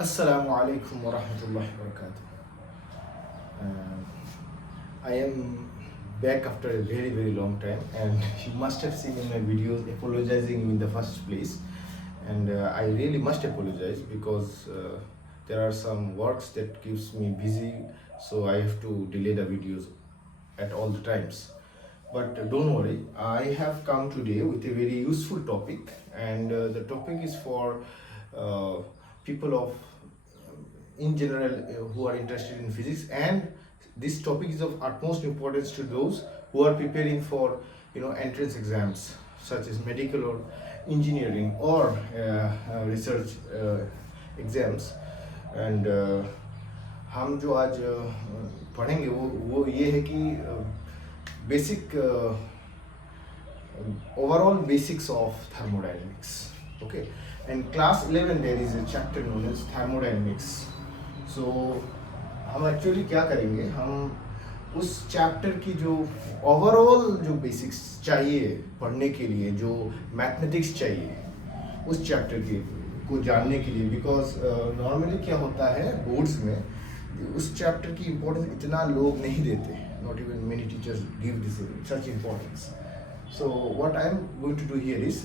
Assalamu alaikum wa rahmatullahi wa barakatuh. I am back after a very very long time, and you must have seen in my videos apologizing in the first place, and I really must apologize because there are some works that keeps me busy, so I have to delay the videos at all the times. But don't worry, I have come today with a very useful topic, and the topic is for uh, people of in general who are interested in physics, and this topic is of utmost importance to those who are preparing for entrance exams such as medical or engineering or research exams and हम जो आज पढ़ेंगे वो ये है कि basic overall basics of thermodynamics. Okay, in class 11 there is a chapter known as thermodynamics. So हम actually क्या करेंगे, हम उस चैप्टर की जो ओवरऑल जो बेसिक्स चाहिए पढ़ने के लिए, जो मैथमेटिक्स चाहिए उस चैप्टर के को जानने के लिए, बिकॉज नॉर्मली क्या होता है बोर्ड्स में उस चैप्टर की इम्पोर्टेंस इतना लोग नहीं देते, not even many teachers give this such importance. So what I am going to do here is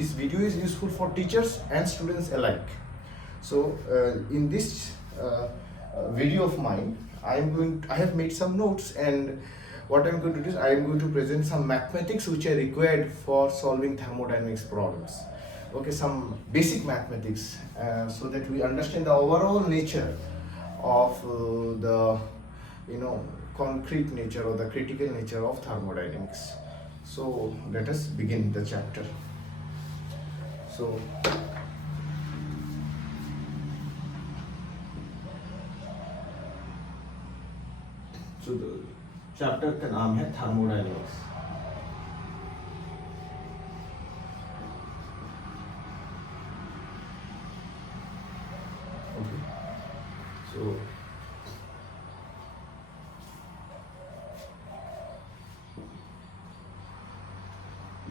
this video is useful for teachers and students alike. So in this video of mine, I have made some notes, and what I am going to do is I am going to present some mathematics which are required for solving thermodynamics problems. Okay, some basic mathematics so that we understand the overall nature of the concrete nature or the critical nature of thermodynamics. So let us begin the chapter. So the chapter का नाम है thermodynamics. Okay. So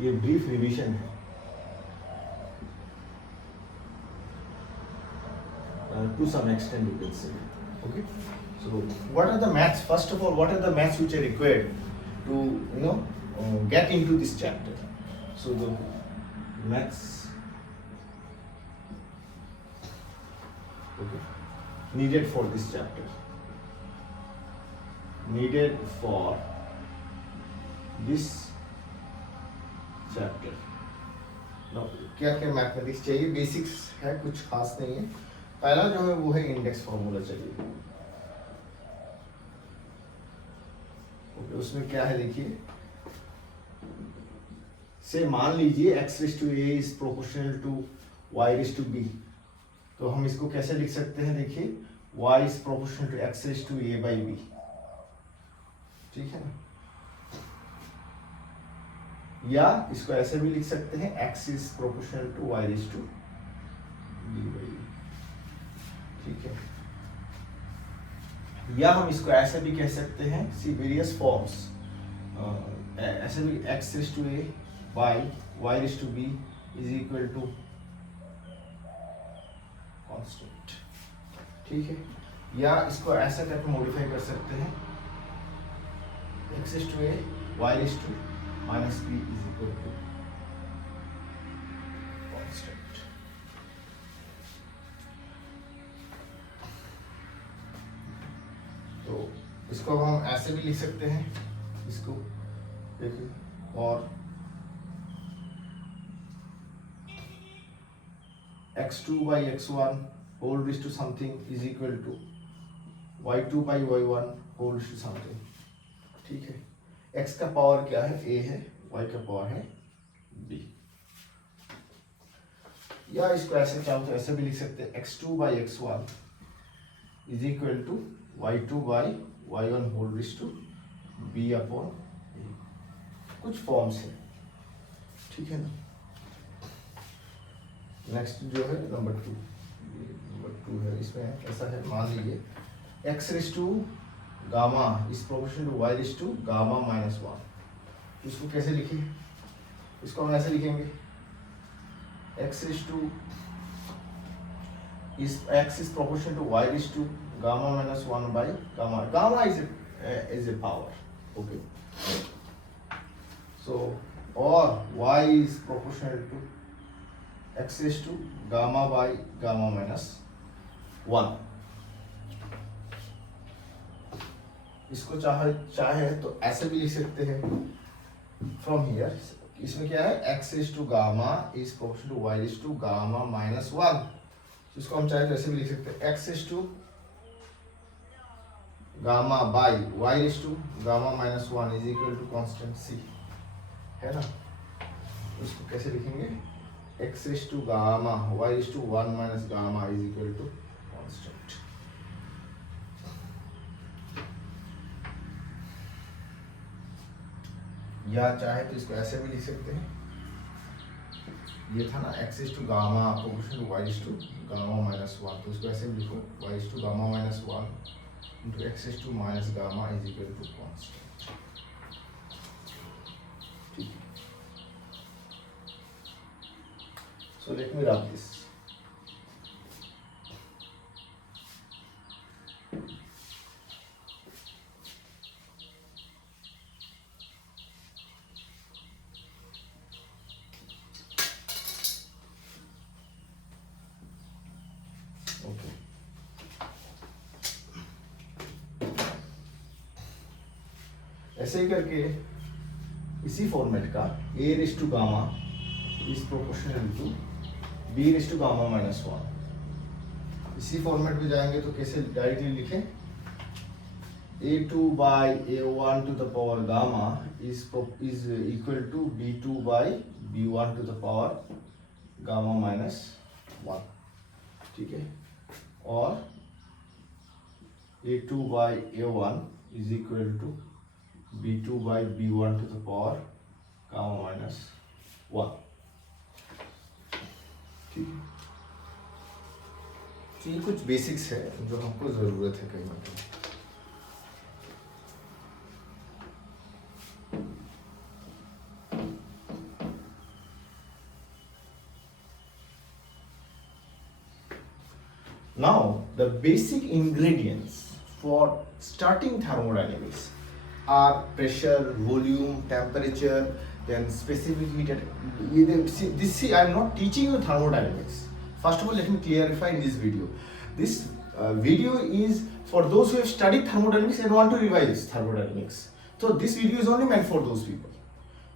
ये brief revision है to some extent, you can say. Okay, so what are the maths? First of all, what are the maths which are required to get into this chapter? So the maths needed for this chapter, needed for this chapter. क्या क्या mathematics चाहिए? Basics है, कुछ खास नहीं है. पहला जो है वो है इंडेक्स फार्मूला चाहिए. उसमें क्या है देखिए, से मान लीजिए x raise to a is proportional to y raise to b, तो हम इसको कैसे लिख सकते हैं? देखिए, y is proportional to x raise to a by b. ठीक है ना? या इसको ऐसे भी लिख सकते हैं, x is proportional to y raise to b by b. ठीक है, या हम इसको ऐसे भी कह सकते हैं, सी वेरियस फॉर्म्स, ऐसे भी x raise to a by y raise to b is equal to constant. ठीक है, या इसको ऐसा करके मॉडिफाई कर सकते हैं, x raise to a y raise to minus b is equal to constant. तो इसको हम ऐसे भी लिख सकते हैं, इसको देखिए, और x2 by x1 whole raised to something is equal to y2 by y1 whole raised to something. ठीक है, x का पावर क्या है? a है, y का पावर है b. या इसको ऐसे चाहो तो ऐसे भी लिख सकते हैं, x2 by x1 is equal to y2 by y1 whole raised to b upon a. कुछ फॉर्म्स है. ठीक है ना? नेक्स्ट जो है नंबर 2 है, इसमें ऐसा है, मान लीजिए x raise to gamma is proportional to y raise to gamma minus 1. इसको कैसे लिखें? इसको हम ऐसे लिखेंगे, x raise to is x is proportional to y raised to gamma minus 1 by gamma. Gamma is a power. Okay. So or y is proportional to x raised to gamma by gamma minus 1. इसको चाहे तो ऐसे भी लिख सकते हैं from here. इसमें क्या है, x raise to gamma is proportional to y raise to gamma minus 1. इसको हम चाहे तो ऐसे भी लिख सकते हैं x raise to gamma by y raise to gamma minus 1 is equal to constant c, है ना. इसको कैसे लिखेंगे, x raise to gamma y raise to 1 minus gamma is equal to constant. या चाहे तो इसको ऐसे भी लिख सकते हैं. ये था ना x is to gamma proportional to y is to gamma minus 1, तो इसको ऐसे भी लिखो y is to gamma minus 1 into x is to minus gamma is equal to constant. ठीक है. So let me write this. ऐसे ही करके इसी फॉर्मेट का a raise to gamma is proportional to b raise to gamma minus 1. इसी format में जाएंगे तो कैसे डायरेक्टली लिखें, a2 by a1 to the power gamma is equal to b2 by b1 to the power gamma minus 1. ठीक है. और a2 by a1 is equal to b2 by b1 to the power gamma minus 1. ठीक है. तो ये कुछ basics है जो हमको जरूरत है कहीं ना कहीं. Now the basic ingredients for starting thermodynamics are pressure, volume, temperature, then specific heat. I am not teaching you thermodynamics. First of all, let me clarify in this video. This video is for those who have studied thermodynamics and want to revise thermodynamics. So this video is only meant for those people.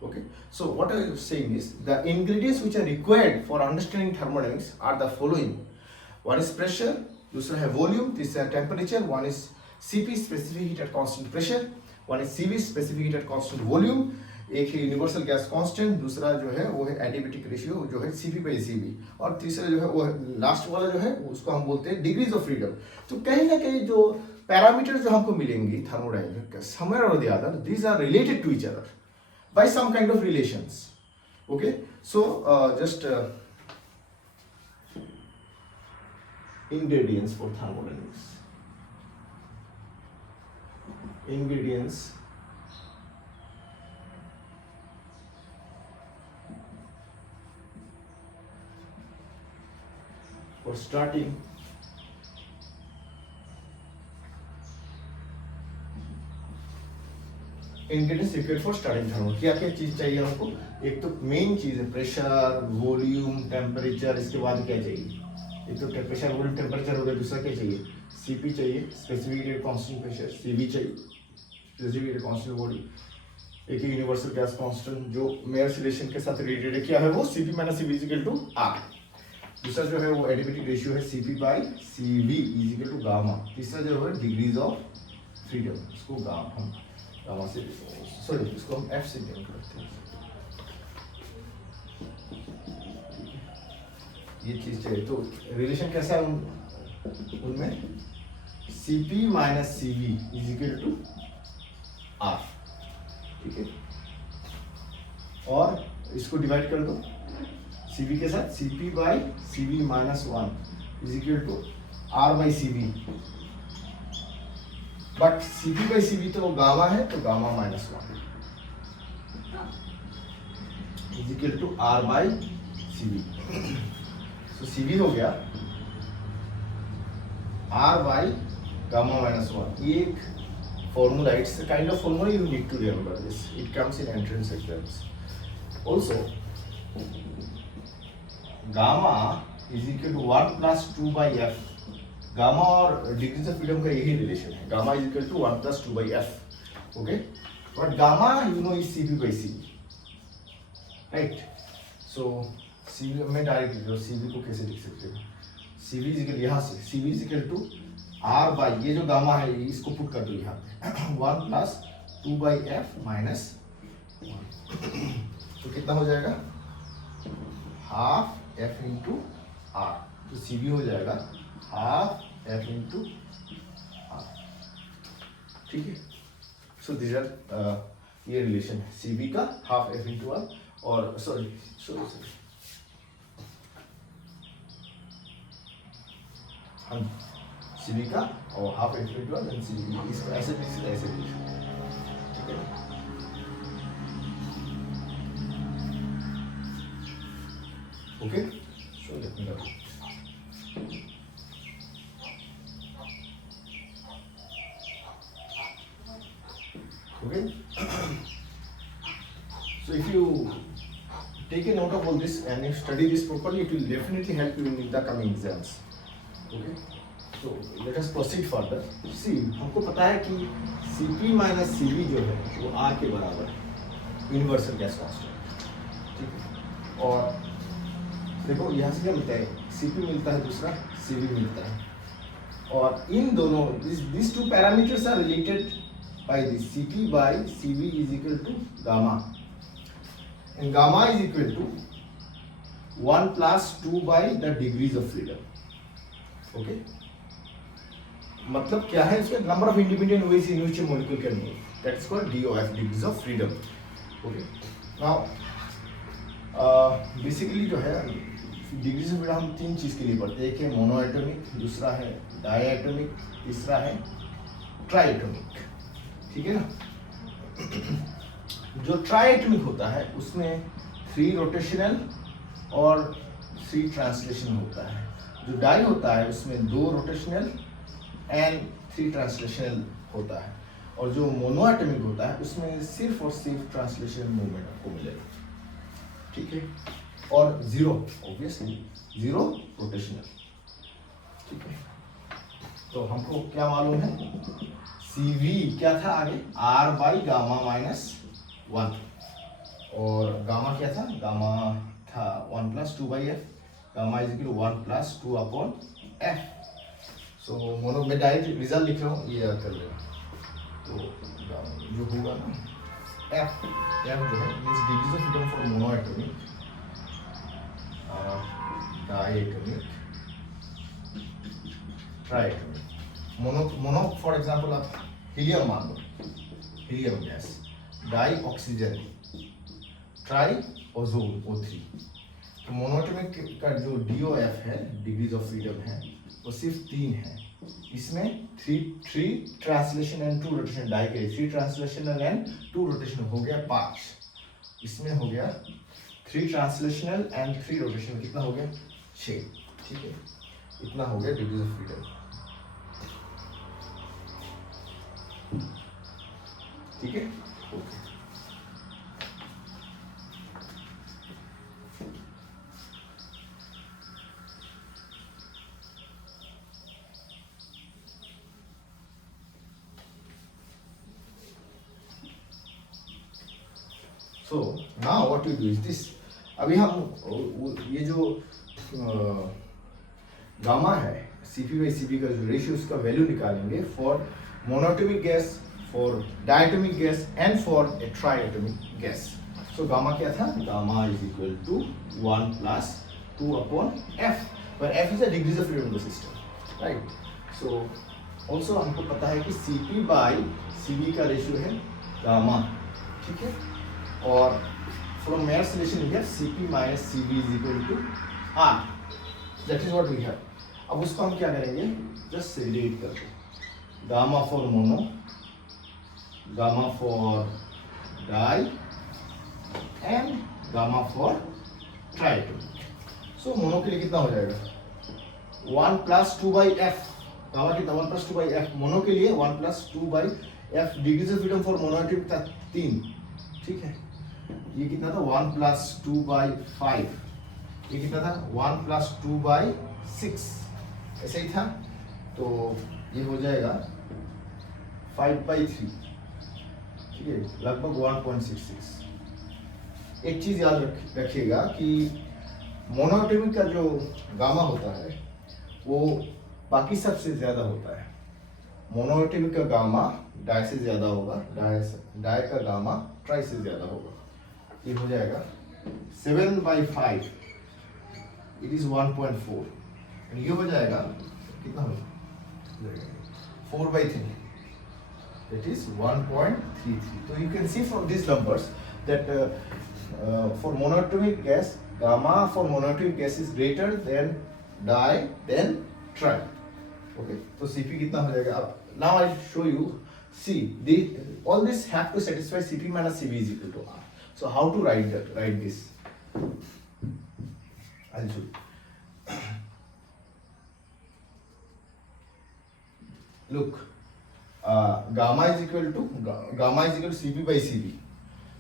Okay. So what I am saying is the ingredients which are required for understanding thermodynamics are the following. One is pressure, दूसरा है volume, तीसरा है temperature, one is Cp specific heat at constant pressure, one is CV specific heat at constant volume. एक है universal gas constant, दूसरा जो है वो है एडिबेटिक रेशियो जो है CP बाई CV, और तीसरा जो है वो लास्ट वाला जो है उसको हम बोलते हैं डिग्रीज ऑफ फ्रीडम. तो कहीं ना कहीं जो पैरामीटर्स जो हमको मिलेंगी थर्मोडायनामिक्स समवेयर और the other, these are related to each other by some kind of relations. Okay. So just ingredients for thermodynamics. Ingredients for starting ingredients required for starting thermal. क्या क्या चीज चाहिए हमको, एक तो मेन चीज है प्रेशर, वॉल्यूम, टेम्परेचर. इसके बाद क्या चाहिए, एक तो प्रेशर, वॉल्यूम, टेम्परेचर हो गया. दूसरा क्या चाहिए, CP चाहिए specific heat constant pressure, CV चाहिए स्पेसिफिक हेट कांस्टेंट वॉल्यूम. एक ही यूनिवर्सल गैस कांस्टेंट जो मेयर्स रिलेशन के साथ रिलेटेड है, क्या है वो CP minus CV is equal to R. दूसरा जो है वो एडिबेटिक रेशियो है CP by CV is equal to gamma. तीसरा जो है डिग्रीज ऑफ फ्रीडम, इसको गामा से सॉरी इसको हम F से डिनोट करते हैं. ये चीज चाहिए. तो रिलेशन कैसा है उनमें, CP minus CV is equal to R. ठीक है. और इसको डिवाइड कर दो CV के साथ, CP by CV minus 1 is equal to R by CV. But CP by CV तो गामा है, तो gamma minus 1 is equal to R by CV. तो CV हो गया R by gamma minus 1. ये एक formula, it's a kind of formula you need to remember this. It comes in entrance exams. Also, gamma is equal to 1 plus 2 by f. Gamma और degrees of freedom का यही relation है. Gamma is equal to 1 plus 2 by f. Okay, but gamma you know is cv by cv, right. So cv में direct लिख लो. cv को कैसे लिख सकते हो? cv इज इक्वल, यहाँ से cv is equal to r by ये जो गामा है इसको पुट कर दो यहाँ पे 1 plus 2 by f minus 1. तो कितना हो जाएगा? Half f into r. तो cv हो जाएगा हाफ f इंटू r. ठीक है. सो दिस आर ये रिलेशन है cv का हाफ f इंटू r. और सॉरी हाँ, cv का और half f into r and cv इसको ऐसे भी ऐसे रिलेशन. ठीक है. Okay, so let me go. Okay. So if you take a note of all this and you study this properly, it will definitely help you in the coming exams. Okay. So let us proceed further. See, हमको पता है कि Cp minus Cv जो है वो R के बराबर है, यूनिवर्सल गैस कांस्टेंट. ठीक है. और देखो यहाँ से क्या मिलता है? Cp मिलता है, दूसरा Cv मिलता है. और इन दोनों these two parameters are related by this. Cp by Cv is equal to gamma, and gamma is equal to 1 plus 2 by the degrees of freedom. Okay. मतलब क्या है इसमें? number of independent ways in which a molecule can move. That is called DOF, degrees of freedom. Okay. Now basically जो है degrees of freedom हम तीन चीज के लिए पढ़ते हैं. एक है मोनोएटॉमिक, दूसरा है डायएटॉमिक, तीसरा है ट्राइएटॉमिक. ठीक है ना. जो ट्राइएटॉमिक होता है उसमें 3 रोटेशनल और 3 ट्रांसलेशन होता है. जो डाई होता है उसमें 2 रोटेशनल एंड 3 ट्रांसलेशनल होता है. और जो मोनोएटॉमिक होता है उसमें सिर्फ और सिर्फ ट्रांसलेशन मूवमेंट आपको मिलेगा. ठीक है. और 0 ऑब्वियसली 0 रोटेशनल. ठीक है. तो हमको क्या मालूम है? Cv क्या था आगे? R by gamma minus 1. और गामा क्या था? गामा था 1 plus 2 by f. Gamma is equal to 1 plus 2 upon f. So mono में डायरेक्ट रिजल्ट लिख रहा हूँ, ये याद कर लेना. तो जो होगा ना f जो है means degrees of freedom for monoatomic, diatomic, triatomic. Mono for example आप हीलियम मान लो, helium gas. Di oxygen, tri ozone O3. तो मोनोएटॉमिक का जो DOF है, डिग्रीज ऑफ फ्रीडम है, वो सिर्फ 3 है. इसमें 3 ट्रांसलेशन एंड 2 रोटेशन. डाई के 3 ट्रांसलेशनल एंड 2 रोटेशन हो गया 5. इसमें हो गया 3 ट्रांसलेशनल एंड 3 रोटेशन. कितना हो गया? 6. ठीक है. इतना हो गया डिग्रीज ऑफ फ्रीडम. ठीक है. Okay. So now what you do is this. अभी हम ये जो गामा है Cp by Cv का जो रेशियो उसका वैल्यू निकालेंगे for monoatomic gas, for diatomic gas and for a triatomic gas. So gamma क्या था? Gamma is equal to 1 plus 2 upon f, where f is the degrees of freedom of the system, right? So also हमको पता है कि Cp by Cv का ratio है gamma. ठीक है. और from Mayer's relation we have Cp minus Cv is equal to R. That is what we have. अब उसको हम क्या करेंगे? Just relate करते. Gamma for mono, gamma for di and gamma for triatomic. So mono के लिए कितना हो जाएगा? 1 plus 2 by f. गामा कितना 1 + 2 / f, मोनो के लिए 1 + 2 / f, degrees of freedom for monoatomic था 3, ठीक है। ये कितना था 1 + 2 / 5, ये कितना था 1 + 2 / 6, ऐसे ही था। तो ये हो जाएगा 5/3, ठीक है, लगभग 1.66। एक चीज याद रखिएगा कि मोनोएटॉमिक का जो गामा होता है वो बाकी सबसे ज्यादा होता है। मोनोएटॉमिक का गामा डाई से ज्यादा होगा, डाई का गामा ट्राई से ज्यादा होगा। ये हो जाएगा 7/5, इट इज 1.4, ये हो जाएगा कितना होगा 4/3, that is 1.33. So you can see from these numbers that for monatomic gas, gamma for monatomic gas is greater than di than tri. Okay, so Cp कितना हो जाएगा? Now I show you. See, all this have to satisfy Cp minus Cv is equal to R. So how to write this? I'll show you. Look. Gamma is equal to Cp/Cv,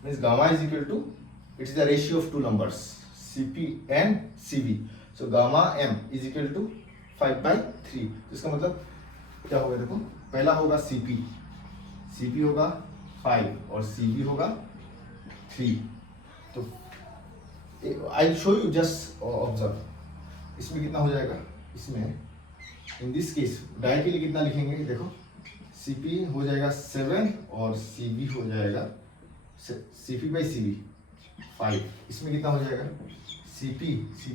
means gamma is equal to, it is the ratio of two numbers Cp and Cv. So gamma m is equal to 5/3. इसका मतलब क्या होगा? देखो, पहला होगा Cp होगा 5 और Cv होगा 3. तो I'll show you, just observe. इसमें कितना हो जाएगा? इसमें in this case डाई के लिए कितना लिखेंगे? देखो, Cp हो जाएगा 7 और Cv हो जाएगा Cp/Cv 5. इसमें कितना हो जाएगा? Cp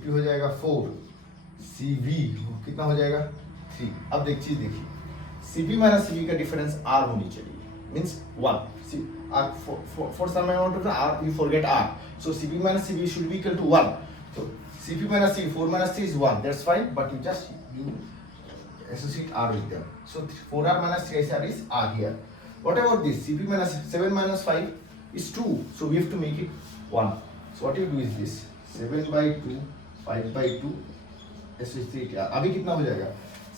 हो जाएगा 4, Cv कितना हो जाएगा 3. अब चीज देखिए, Cp minus Cv का डिफरेंस R होनी चाहिए, means 1. For some amount of R you forget R, so Cp minus Cv should be equal to 1. So Cp minus Cv, 4 minus 3 is 1, that's fine, but you associate R with them. So 4R minus 3R is R here. What about this? Cp minus 7 minus 5 is 2. So we have to make it 1. So what you do is this 7/2, 5/2, associate R. अभी कितना हो जाएगा?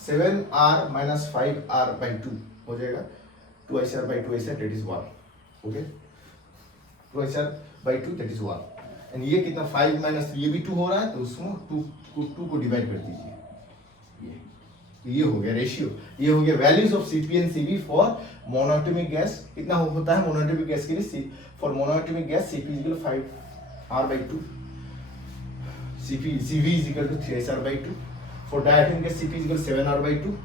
7R minus 5R/2 हो जाएगा 2SR/2 SR, that is 1. Okay, 2SR/2, that is 1. And ये कितना 5 minus 3, ये भी 2 हो रहा है, तो उसमें 2 को डिवाइड कर दीजिए. ये हो गया रेशियो, ये हो गया values of Cp and Cv for monoatomic gas. कितना होता है मोनोएटॉमिक गैस के लिए? For monoatomic gas Cp is equal to 5R/2, Cv is equal to 3SR/2. For diatomic gas Cp is equal to 7R/2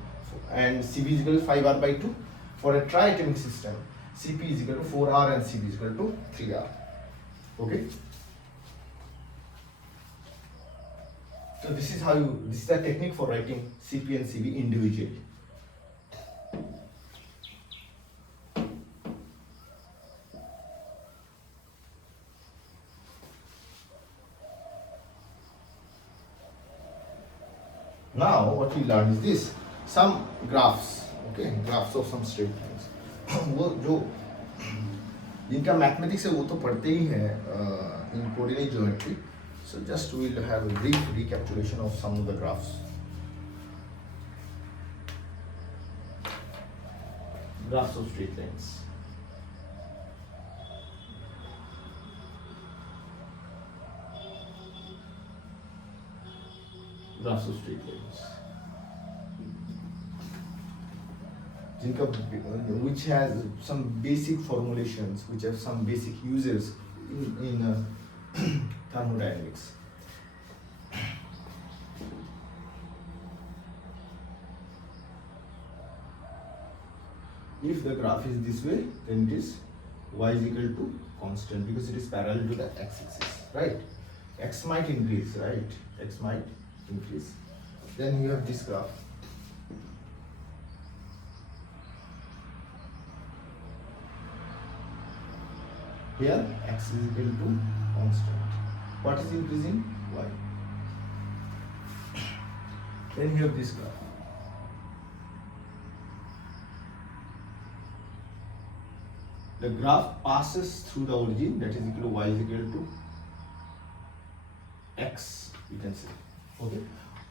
and Cv is equal to 5R/2. For a triatomic system Cp is equal to 4R and Cv is equal to 3R. Okay, so this is the technique for writing Cp and Cv individually. Now what we learn is this, some graphs, okay, graphs of some straight lines. वो जो जिनका mathematics है वो तो पढ़ते ही हैं in coordinate geometry. So just we will have a brief recapitulation of some of the graphs. Graphs of straight lines. Graphs of straight lines. Which has some basic formulations, which have some basic uses in thermodynamics. If the graph is this way, then it is y is equal to constant because it is parallel to the x-axis, right? X might increase, right? X might increase. Then you have this graph. Here x is equal to constant. What is increasing? Y. Then you have this graph. The graph passes through the origin, that is equal to y is equal to x, you can say. Okay.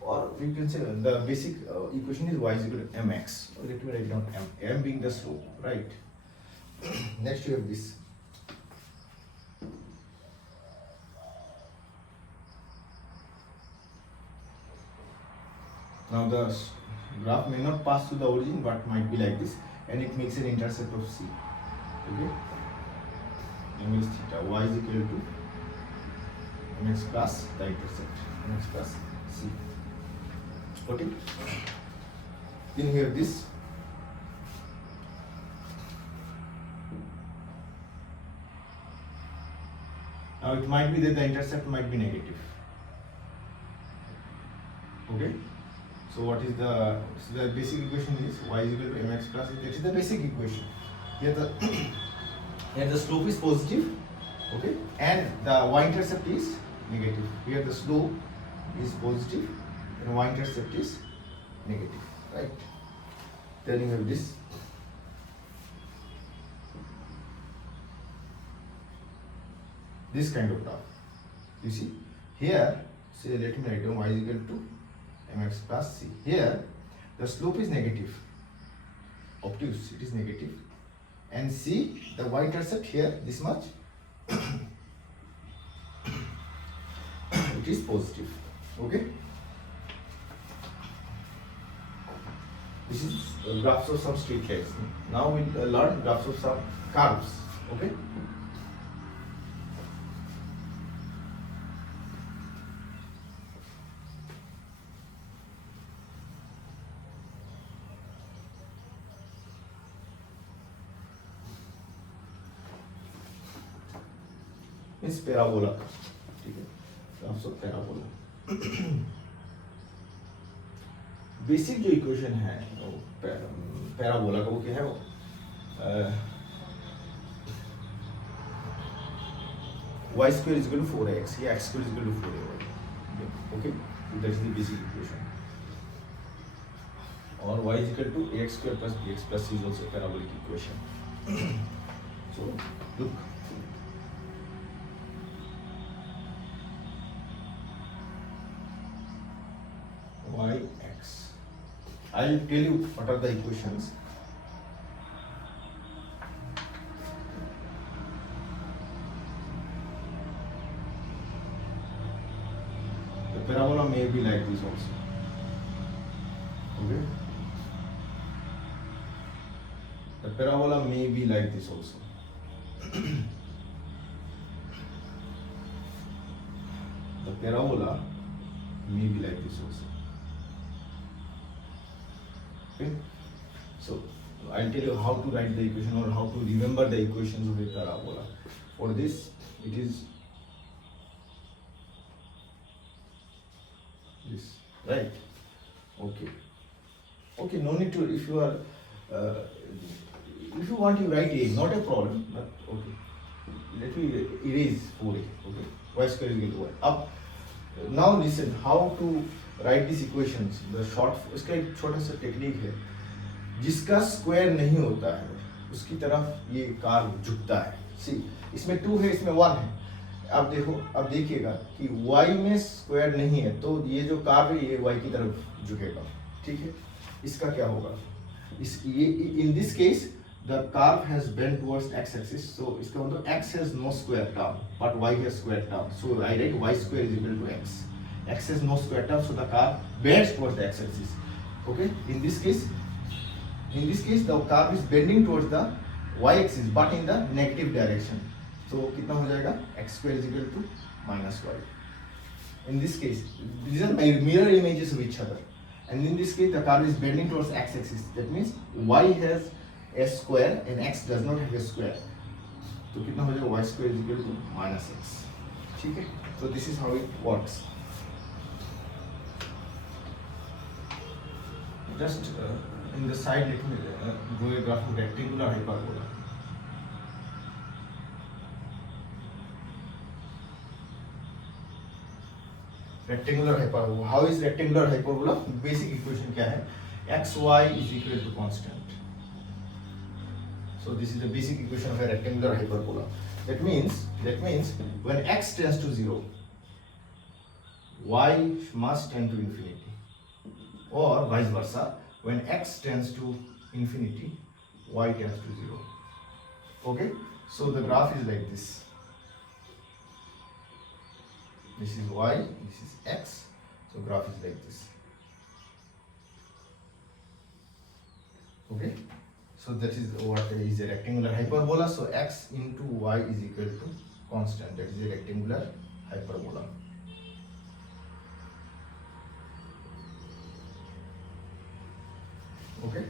और you can say the basic equation is y is equal to mx. Let me write down m being the slope, right? Next you have this. Now the graph may not pass through the origin, but might be like this, and it makes an intercept of c. Okay, m is theta, y is equal to mx plus the intercept, mx plus c. Okay, then we have this. Now it might be that the intercept might be negative. Okay. So what is the basic equation is y is equal to mx plus, that is the basic equation. Here the slope is positive, okay, and the y-intercept is negative. Here the slope is positive and y-intercept is negative, right? Then you have this kind of graph. You see here, say let me write down y is equal to mx plus c. Here the slope is negative, obtuse, it is negative, and c, the y-intercept here this much, it is positive. Okay, this is graphs of some straight lines. Now we will learn graphs of some curves. Okay, इस parabola, ठीक है, graphs of parabola. Basic जो equation है parabola का वो क्या है, वो y square is equal to 4x, या x square is equal to 4ay. Okay, that is the basic equation. और y is equal to ax square plus bx plus c is also a parabolic equation. So look, yx. I will tell you what are the equations. The parabola may be like this also. Okay. The parabola may be like this also. The parabola may be like this also. Okay, so I'll tell you how to write the equation or how to remember the equations of a parabola. For this, it is this, right? Okay. Okay, no need to. If you are, if you want, you write a, not a problem. But okay, let me erase 4a. Okay, y square is equal to y. Up. Now listen, how to right this equations. The short, इसका एक छोटा सा technique है. जिसका square नहीं होता है उसकी तरफ ये कार झुकता है. सी, इसमें 2 है, इसमें 1 है. अब देखो, अब देखिएगा कि y में स्क्वायर नहीं है तो ये जो कार है ये y की तरफ झुकेगा. ठीक है, इसका क्या होगा, इस ये in this case the curve has bend towards x axis. So इसका मतलब x has no square term but y has square term. So I write y square is equal to x. X has no square term, so the curve bends towards the x-axis. Okay, in this case the curve is bending towards the y-axis, but in the negative direction. So कितना हो जाएगा, x square is equal to minus y. In this case, these are mirror images of each other, and in this case the curve is bending towards x-axis. That means y has a square and x does not have a square. तो कितना हो जाएगा, y square is equal to minus x. ठीक है, so this is how it works. Just in the side, let me draw a graph of rectangular hyperbola. Rectangular hyperbola. How is rectangular hyperbola? Basic equation क्या है? xy is equal to constant. So this is the basic equation of a rectangular hyperbola. That means when x tends to 0, y must tend to infinity. or vice versa. When x tends to infinity, y tends to 0. Okay, so the graph is like this. This is y, this is x, so graph is like this. Okay, so that is what is a rectangular hyperbola. So x into y is equal to constant, that is a rectangular hyperbola. Okay,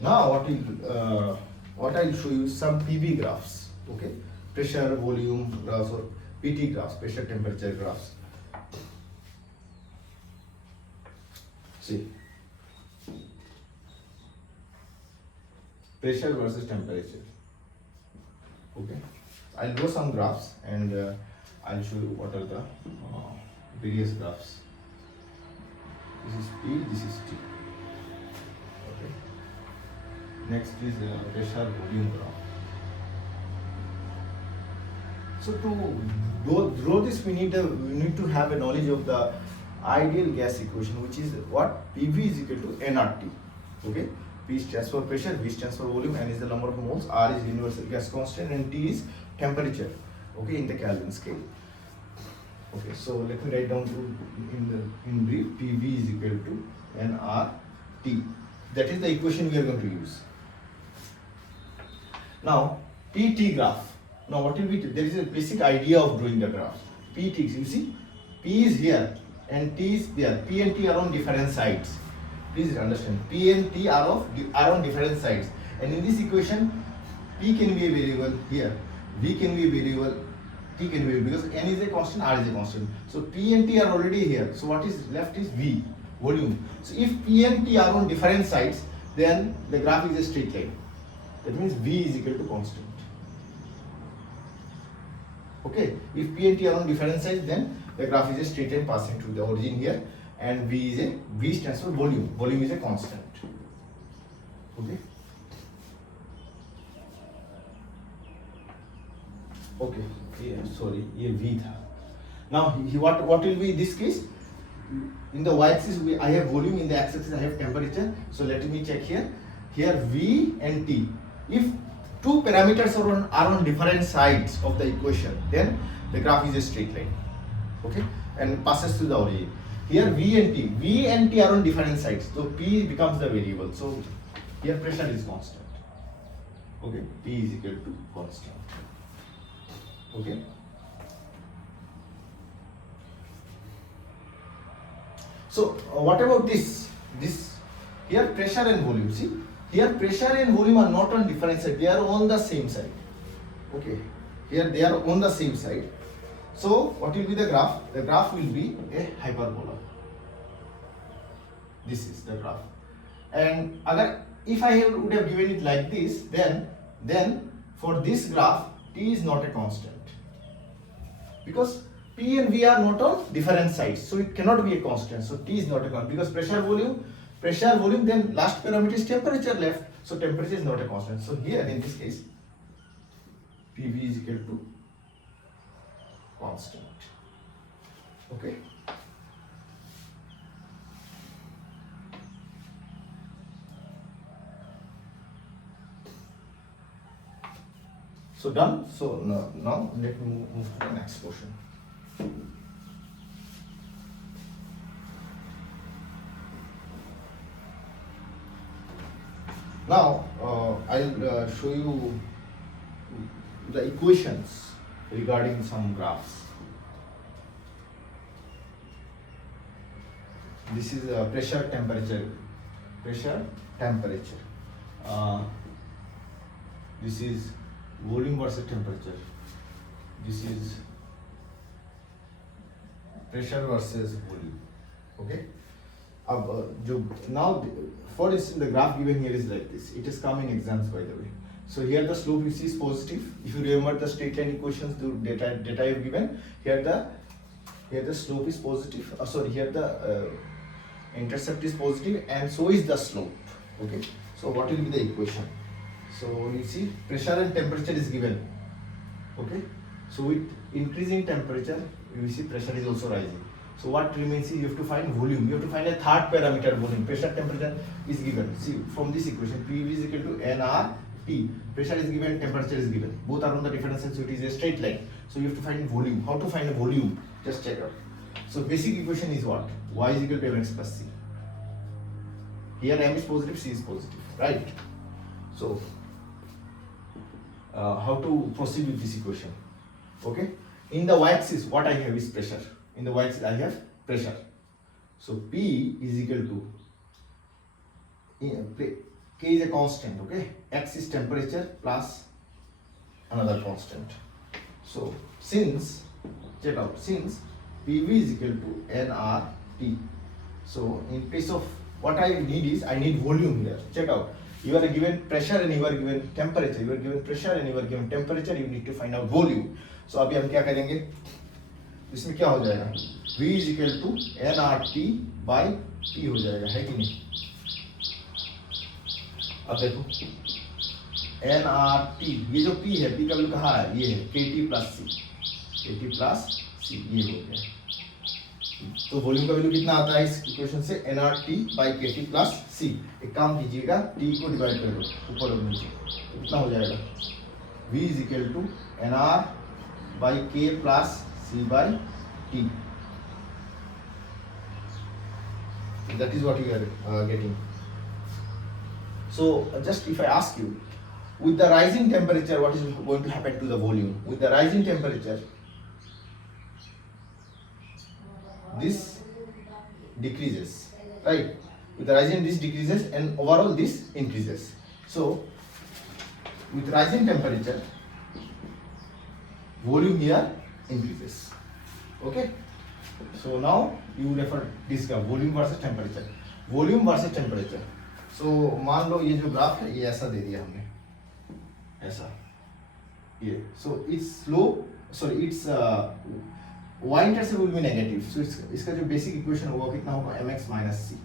now what I'll show you some PV graphs. Okay, pressure volume graphs or PT graphs, pressure temperature graphs. See, pressure versus temperature. Okay, I'll draw some graphs and I'll show you what are the various graphs. This is P, this is T. Okay. Next is pressure volume graph. So to draw this, we need to have a knowledge of the ideal gas equation, which is what PV is equal to nRT. Okay, P stands for pressure, V stands for volume, N is the number of moles, R is universal gas constant, and T is temperature. Okay, in the Kelvin scale. Okay, so let me write down in brief. PV is equal to nRT. That is the equation we are going to use. Now PT graph. Now what will be? There is a basic idea of drawing the graph. PT, you see, P is here and T is there. P and T are on different sides. Please understand. P and T are on different sides. And in this equation, P can be a variable here, V can be a variable, T can be a variable, because N is a constant, R is a constant. So P and T are already here. So what is left is V, volume. So if P and T are on different sides, then the graph is a straight line. That means V is equal to constant. Okay, if P and T are on different sides, then the graph is a straight line passing through the origin here, and V stands for volume. Volume is a constant. Okay. Okay. Yeah, sorry. ये V था. Now what will be this case? In the y-axis I have volume, in the x-axis I have temperature. So let me check here. Here V and T. If two parameters are on different sides of the equation, then the graph is a straight line. Okay, and passes through the origin. Here V and T are on different sides, so P becomes the variable. So here pressure is constant. Okay, P is equal to constant. Okay. So what about this? Here pressure and volume. See, here pressure and volume are not on different side; they are on the same side. Okay, here they are on the same side. So what will be the graph? The graph will be a hyperbola. This is the graph. And if I would have given it like this, then for this graph T is not a constant, because P and V are not on different sides, so it cannot be a constant. So T is not a constant, because pressure volume, then last parameter is temperature left, so temperature is not a constant. So here in this case, PV is equal to constant. Okay. So done. So now let me move to the next portion. Now I'll show you the equations regarding some graphs. This is pressure, temperature. This is volume versus temperature. This is pressure versus volume. Okay. Now for instance, the graph given here is like this. It is come in exams, by the way. So here the slope you see is positive. If you remember the straight line equations, the data I have given, here the here the slope is positive, sorry, here the intercept is positive and so is the slope. Okay, so what will be the equation? So you see pressure and temperature is given. Okay, so with increasing temperature you see pressure is also rising. So what remains is you have to find volume. You have to find a third parameter, volume. Pressure, temperature is given. See from this equation, PV is equal to nRT. Pressure is given, temperature is given. Both are on the differential, so it is a straight line. So you have to find volume. How to find a volume? Just check out. So basic equation is what? Y is equal to mx plus c. Here m is positive, c is positive, right? So how to proceed with this equation? Okay. In the y-axis, what I have is pressure. In the y-axis, I have pressure. So P is equal to K is a constant. Okay. X is temperature plus another constant. So since check out, since PV is equal to nRT. So in place of what I need is I need volume here. Check out. You are given pressure and you are given temperature. You are given pressure and you are given temperature. You need to find out volume. So अभी हम क्या करेंगे? इसमें क्या हो जाएगा? V is equal to nRT by P हो जाएगा, है कि नहीं? अब देखो nRT, ये जो P है, P का वैल्यू कहाँ है? ये है KT plus C. KT plus C ये हो गया. तो वॉल्यूम का वैल्यू कितना आता है इस इक्वेशन से? nRT by KT plus C. एक काम कीजिएगा, T को डिवाइड कर दो ऊपर और नीचे, तो कितना हो जाएगा? V is equal to nR by K plus C by T. That is what you are getting. So just if I ask you, with the rising temperature, what is going to happen to the volume? With the rising temperature, this decreases, right? With the rising, this decreases, and overall this increases. So with rising temperature, volume here increases. Okay. So now you refer this का volume versus temperature. Volume versus temperature. So मान लो ये जो graph है ये ऐसा दे दिया हमने, ऐसा ये. So its slope, sorry, its y intercept will be negative. So इसका जो basic equation होगा कितना होगा? mx minus c,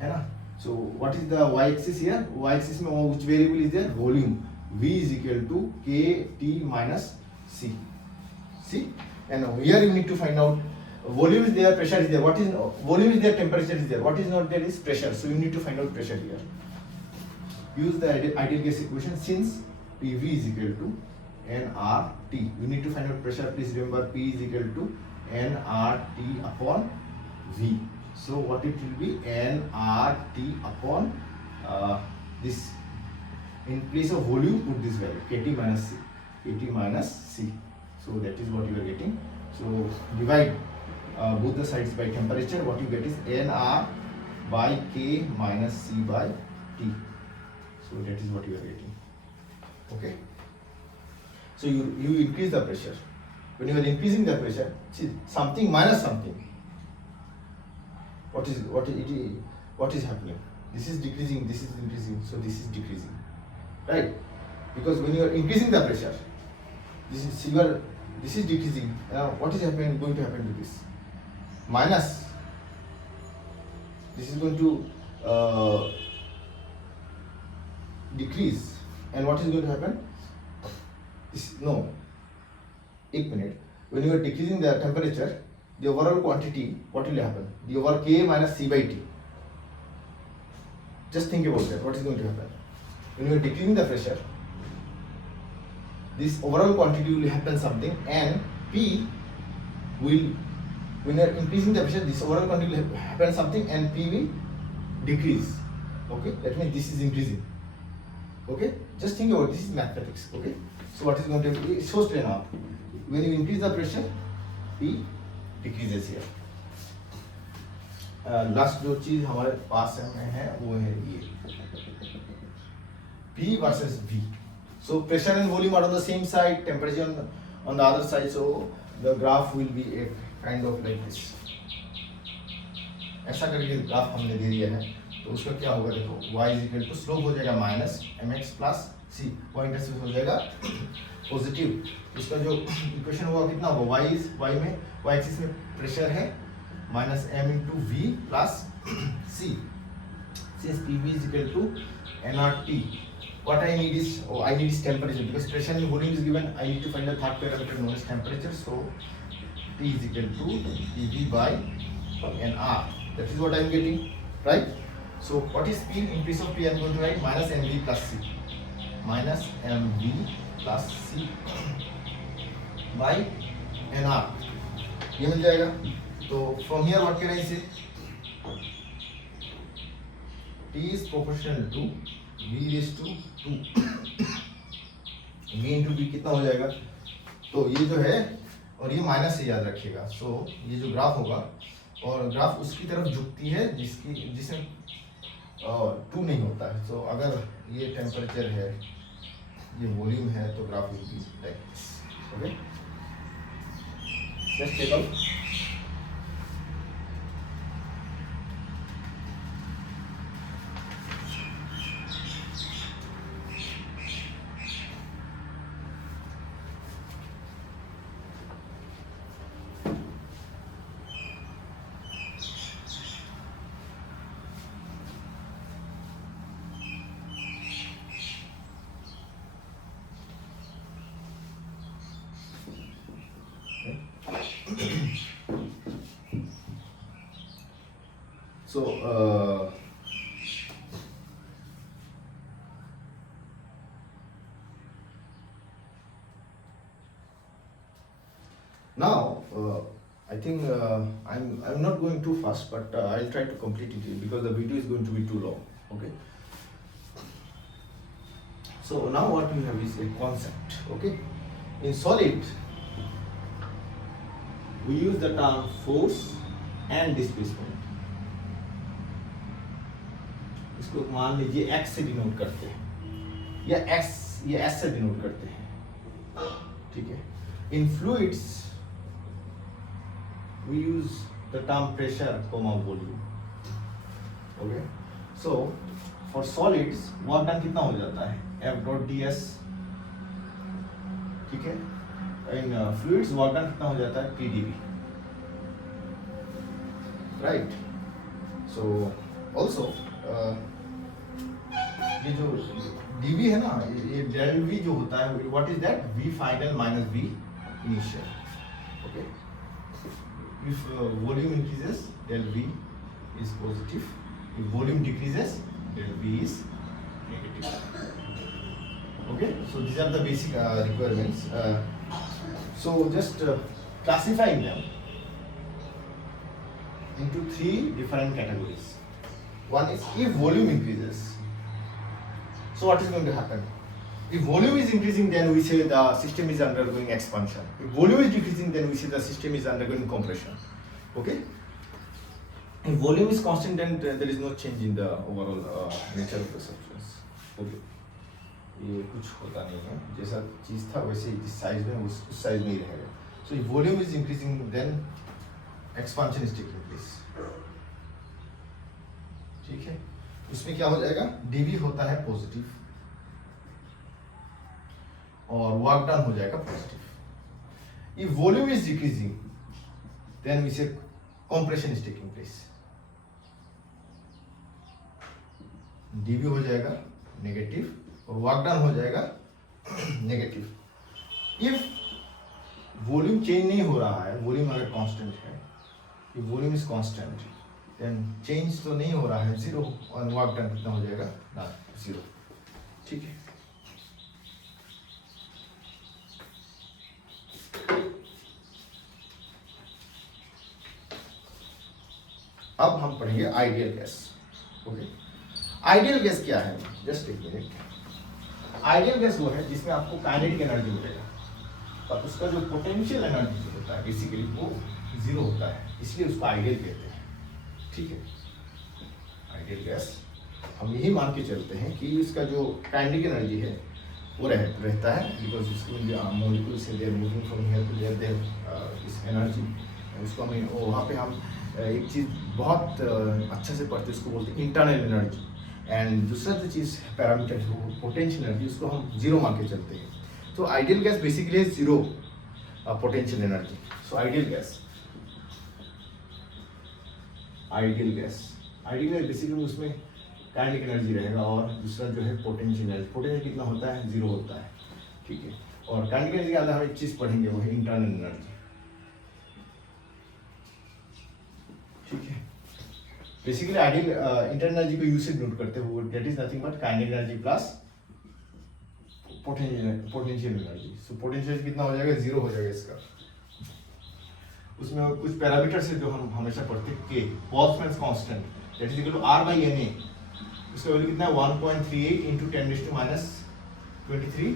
है ना? So what is the y axis here? Y axis में which variable is there? Volume. V is equal to KT minus C. See, and here you need to find out volume is there, pressure is there. What is volume is there, temperature is there. What is not there is pressure. So you need to find out pressure here. Use the ideal gas equation. Since PV is equal to nRT, you need to find out pressure. Please remember P is equal to nRT upon V. So what it will be? nRT upon this. In place of volume, put this value KT minus C. KT minus C. So that is what you are getting. So divide both the sides by temperature. What you get is nR by K minus C by T. So that is what you are getting. Okay. So you increase the pressure. When you are increasing the pressure, see something minus something. What is happening? This is decreasing. This is increasing. So this is decreasing. Right? Because when you are increasing the pressure, this is decreasing. Now what is happening? Going to happen to this? Minus. This is going to decrease. And what is going to happen? No. 1 minute. When you are decreasing the temperature, the overall quantity, what will happen? The over K minus C by T. Just think about that. What is going to happen? When you are decreasing the pressure, this overall quantity will happen something, and P will, when you are increasing the pressure, this overall quantity will happen something and P will decrease. Okay, that means this is increasing. Okay, just think about this is mathematics. Okay, so what is going to be? So strain up. When you increase the pressure, P decreases here. Last जो चीज हमारे पास में है वो है ये P versus V. So pressure and volume are on the same side, temperature on the other side. So the graph will be a kind of like this. ऐसा करके ग्राफ हमने दे दिया है, तो उसका क्या होगा देखो, y is equal to slope हो जाएगा minus mx plus c, y intercept हो जाएगा पॉजिटिव. उसका जो इक्वेशन होगा कितना होगा, y में वाई एक्सिस में प्रेशर है minus M into V plus C, since PV is equal to nRT. What I need is temperature, because pressure and volume is given. I need to find the third parameter known as temperature. So T is equal to PV by nR. That is what I am getting, right? So what is P? In place of P I am going to write minus mv plus c, minus mv plus c by nR. ये मिल जाएगा. तो from here what can I say? T is proportional to V raised to 2. V into V कितना हो जाएगा? तो ये जो है और ये माइनस से याद रखिएगा. सो ये जो ग्राफ होगा और ग्राफ उसकी तरफ झुकती है जिसमें 2 नहीं होता है. सो अगर ये टेम्परेचर है, ये वॉल्यूम है, तो graph will be like this. Okay, let's take out. So now I think I'm not going too fast, but I'll try to complete it because the video is going to be too long. Okay. So now what we have is a concept. Okay. In solid, we use the term force and displacement. इसको मान लीजिए x से denote करते हैं या x या s से denote करते हैं. ठीक है. In fluids we use the term pressure, volume. Okay. So for solids work done कितना हो जाता है? F dot ds. ठीक है. In fluids work done कितना हो जाता है? PdV. Right. So also ये जो dV है ना, ये del V जो होता है, what is that? V final minus V initial. Okay. If volume increases, del V is positive. If volume decreases, del V is negative. Okay. So these are the basic requirements. So just classifying them into 3 different categories. One is if volume increases. So what is going to happen? If volume is increasing, then we say the system is undergoing expansion. If volume is decreasing, then we say the system is undergoing compression. Okay? If volume is constant, then there is no change in the overall nature of the substance. Okay? ये कुछ होता नहीं है, जैसा चीज था वैसे ही जिस साइज में उस साइज में ही रहेगा. So if volume is increasing, then expansion is taking place. ठीक है. उसमें क्या हो जाएगा? dV होता है पॉजिटिव और वर्क डन हो जाएगा positive. If volume is decreasing, then we say compression is taking place. dV हो जाएगा नेगेटिव और वर्क डन हो जाएगा नेगेटिव. If वॉल्यूम चेंज नहीं हो रहा है, वॉल्यूम अगर कांस्टेंट है, if volume is constant, then change तो नहीं हो रहा है, जीरो, और वर्क डन कितना हो जाएगा? ना, जीरो. ठीक है. अब हम पढ़ेंगे ideal gas. Okay. Ideal gas क्या है? जस्ट एक मिनट. आइडियल गैस वो है जिसमें आपको काइनेटिक एनर्जी मिलेगा, पर उसका जो पोटेंशियल एनर्जी जो होता है बेसिकली वो जीरो होता है, इसलिए उसको आइडियल कहते हैं. ठीक है. आइडियल गैस हम यही मान के चलते हैं कि इसका जो काइनेटिक एनर्जी है वो रहता है, बिकॉज इसको मॉलिक्यूल से there moving from here to there इस एनर्जी. उसको हम वहाँ पे हम एक चीज़ बहुत अच्छे से पढ़ते हैं, उसको बोलते हैं इंटरनल एनर्जी. एंड दूसरा जो चीज़ पैरामीटर है वो पोटेंशियल एनर्जी, उसको हम जीरो मान के चलते हैं. तो आइडियल गैस बेसिकली है zero potential energy. So ideal gas. Ideal gas. Ideal gas basically उसमें काइनेटिक एनर्जी रहेगा और दूसरा जो है पोटेंशियल एनर्जी। पोटेंशियल कितना होता है? 0 होता है, ठीक है। और काइनेटिक एनर्जी के अंदर हम एक चीज़ पढ़ेंगे, वो है इंटरनल एनर्जी, ठीक है। बेसिकली आइडियल इंटरनल एनर्जी को यू से नोट करते हो, that is nothing but kinetic energy plus potential energy. So potential कितना हो जाएगा? 0 हो जाएगा इसका। उसमें कुछ पैरामीटर्स है जो हम हमेशा पढ़ते हैं, के Boltzmann constant that is equal to R by Na। उसका वैल्यू कितना है? 1.38 into 10⁻23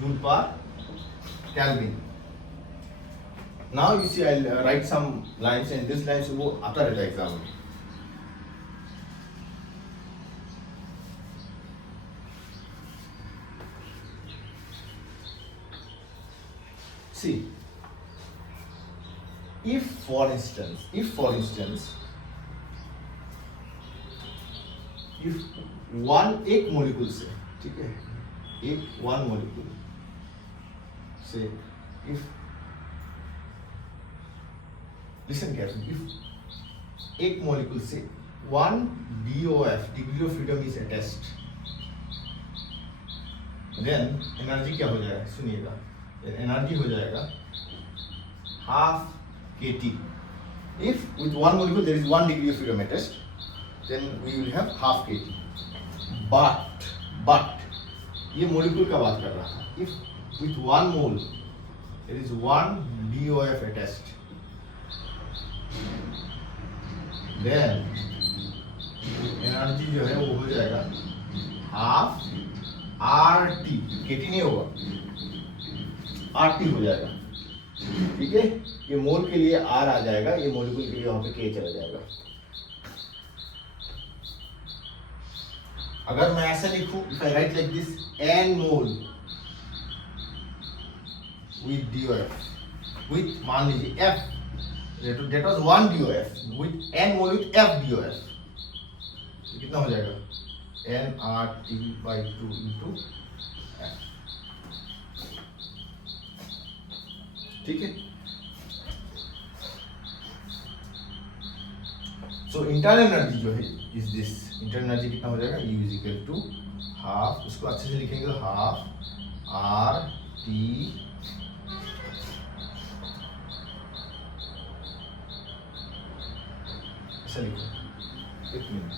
joule per kelvin. Now you see I will write some lines and this lines वो आता रहता है एग्जाम में। See, if for instance, if एक molecule से, ठीक है, one molecule से, if listen carefully, if एक मॉलिक्यूल से 1 DOF degree of freedom is attached, then energy क्या हो जाएगा? सुनिएगा, एनर्जी हो जाएगा half kT। if with one molecule there is 1 degree of freedom attached, then we will have half kT। but ये molecule का बात कर रहा था। if with 1 mole there is 1 DOF attached, then energy जो है वो हो जाएगा half RT। kT नहीं होगा, RT हो जाएगा, ठीक है। ये मोल के लिए R आ जाएगा, ये मॉलिक्यूल के लिए वहां पे K चला जाएगा। अगर मैं ऐसा लिखूं, if I write like this, N mole with DOF, with मान लीजिए F, that was 1 DOF, with N mole with F DOF, कितना हो जाएगा? nRT by 2 into F, ठीक है। सो इंटरनल एनर्जी जो है इज दिस, इंटरनल एनर्जी कितना हो जाएगा? U is equal to half, उसको अच्छे से लिखेंगे तो हाफ RT ऐसा लिखो, एक मिनट,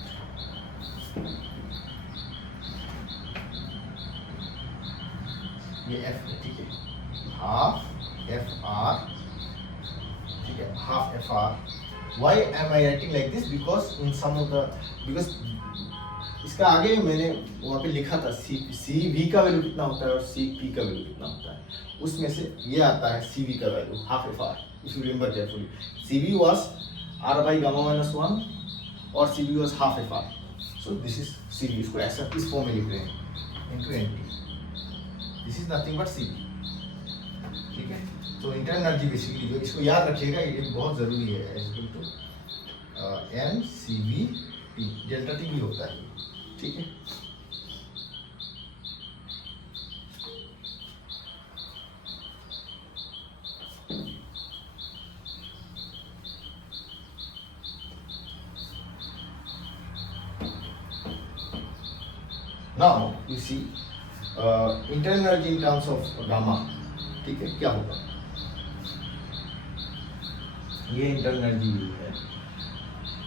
ये F है, ठीक है, हाफ FR, ठीक है, half FR। Why am I writing like this? Because in some of the, because इसका आगे मैंने वहाँ पे लिखा था CV का वैल्यू कितना होता है और CP का वैल्यू कितना होता है, उसमें से ये आता है CV का value half FR। If you remember carefully, CV was R by gamma minus 1 और CV was half FR। So this is CV, इसको ऐसा इस फॉर्म में लिख रहे हैं into NT। This is nothing but CV, ठीक है। तो इंटरनल एनर्जी बेसिकली जो, इसको याद रखिएगा, ये बहुत ज़रूरी है, equal to NCVT, delta T भी होता है, ठीक है। Now you see internal energy in terms of gamma, ठीक है, क्या होगा? ये इंटरनल एनर्जी है,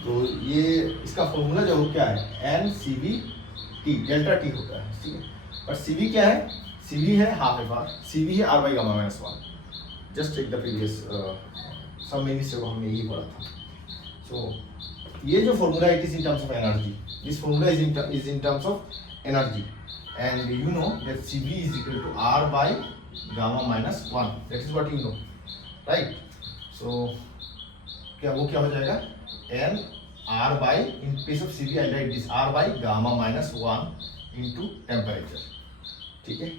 तो ये इसका फॉर्मूला जो क्या है? NCVT, डेल्टा T होता है, ठीक है। और CV क्या है? CV है हाफ FR, CV है R by gamma minus 1। Just take the previous some minutes ago हमने यही पढ़ा था। सो ये जो formula it is in terms of energy, this formula is in terms of energy, and you know that CV is equal to R by gamma minus 1, that is what you know, right? So क्या वो क्या हो जाएगा? N R by, in case of CV I write this R by gamma minus 1 into temperature, ठीक है।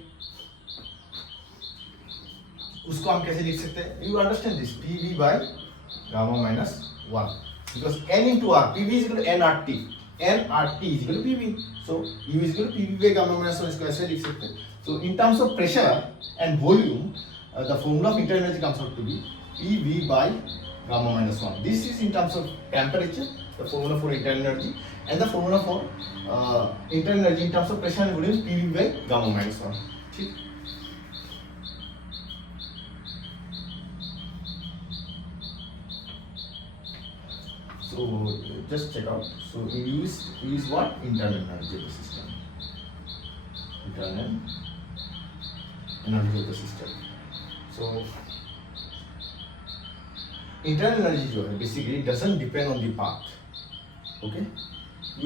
उसको हम कैसे लिख सकते हैं? You understand this, PV by gamma minus 1, because N into R, PV is equal to nRT, nRT is equal to PV, so U is equal to PV by gamma minus 1, इसको ऐसे लिख सकते हैं। So in terms of pressure and volume, the formula of internal energy comes out to be PV by gamma minus 1. This is in terms of temperature, the formula for internal energy, and the formula for internal energy in terms of pressure and volume PV by gamma minus 1. ठीक. So just check out. So we use what? Internal energy of the system. Internal energy of the system. So internal energy जो है basically doesn't depend on the path. Okay,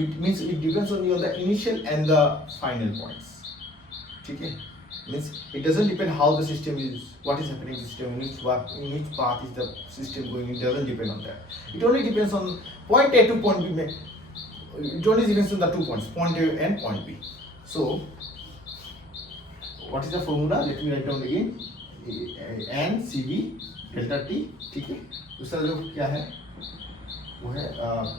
it means it depends only on the initial and the final points. ठीक है, means it doesn't depend how the system is, what is happening in the system, in which path is the system going. It doesn't depend on that. It only depends on point A to point B. It only depends on the 2 points, point A and point B. So what is the formula? Let me write down again. N CV delta T. ठीक है, दूसरा जो क्या है वो है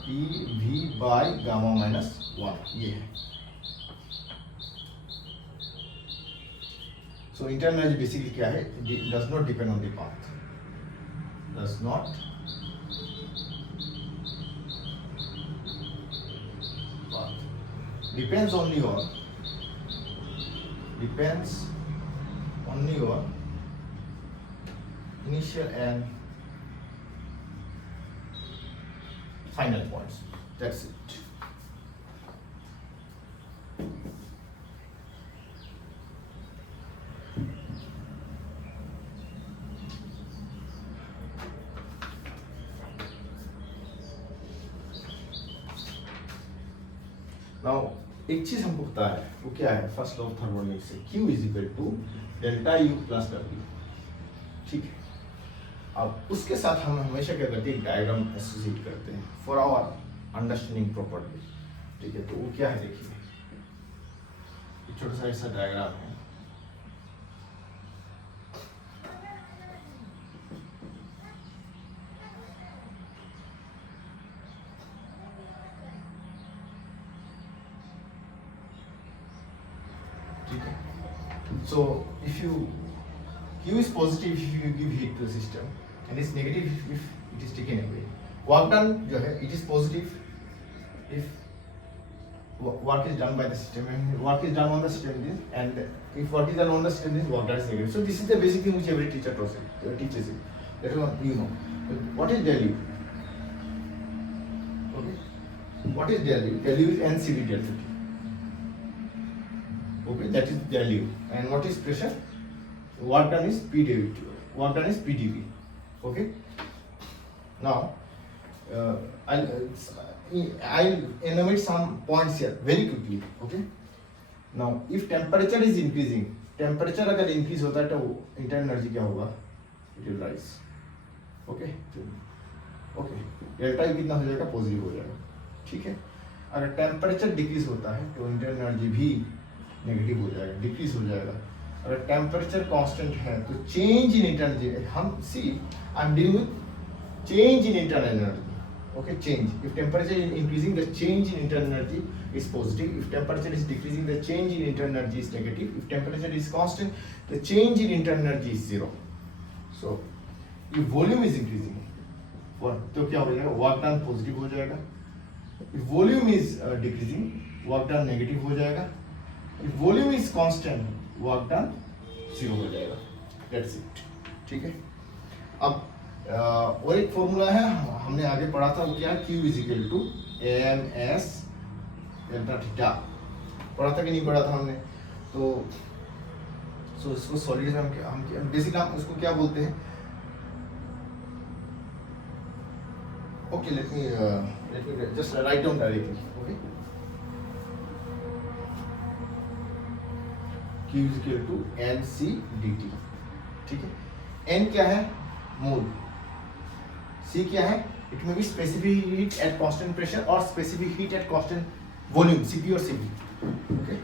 P V by gamma minus 1. ये है. सो इंटरनल एनर्जी बेसिकली क्या है? Does not depend on the path. Does not path. Depends only on initial and final points. That's it. Now एक चीज हमको पता है, वो क्या है? फर्स्ट लॉ ऑफ थर्मोडायनेमिक्स से Q is equal to delta U plus W. ठीक है, अब उसके साथ हम हमेशा क्या करते हैं? डायग्राम एसोसिएट करते हैं फॉर आवर अंडरस्टैंडिंग प्रॉपर्ली. ठीक है, तो वो क्या है? देखिए, छोटा सा ऐसा डायग्राम है. ठीक है, so if you Q is positive if you give heat to the system and it's negative if it is taken away. Work done जो है it is positive if work is done by the system, and work is done on the system, and if work is done on the system is work done is negative. So this is the basic thing which every teacher teaches it. That is what you know. What is del U? Okay, what is del U? Del U is NCV delta T. Okay, that is del U. And what is pressure? Work done is PdV. Work done is PdV. Okay. Now, I'll enumerate some points here very quickly. Okay. Now, if temperature is increasing, temperature अगर increase होता है तो internal energy क्या होगा? It will rise. Okay. Okay. Delta कितना हो जाएगा? Positive हो जाएगा. ठीक है. अगर टेम्परेचर डिक्रीज होता है तो इंटरनल एनर्जी भी नेगेटिव हो जाएगा, डिक्रीज हो जाएगा. अगर टेम्परेचर कांस्टेंट है तो चेंज इन इंटरनल एनर्जी, हम see I am dealing with change in internal energy. Okay, change. If temperature is increasing, the change in internal energy is positive. If temperature is decreasing, the change in internal energy is negative. If temperature is constant, the change in internal energy is 0. So, if volume is increasing, तो क्या हो जाएगा? Work done positive हो जाएगा. If volume is decreasing, work done negative हो जाएगा. If volume is constant, work done 0 हो जाएगा. That's it. ठीक है. अब और एक फॉर्मूला है हमने आगे पढ़ा था, वो क्या है? Q is equal to AMS delta theta. पढ़ा था कि नहीं पढ़ा था हमने? तो इसको सॉलिड में हम बेसिकली हम उसको क्या बोलते हैं? Okay, let me just write down directly. Okay, Q is equal to NC dt. ठीक है, N क्या है? मोल. C क्या है? It may be specific heat at constant pressure or specific heat at constant volume, Cp or Cv. Okay,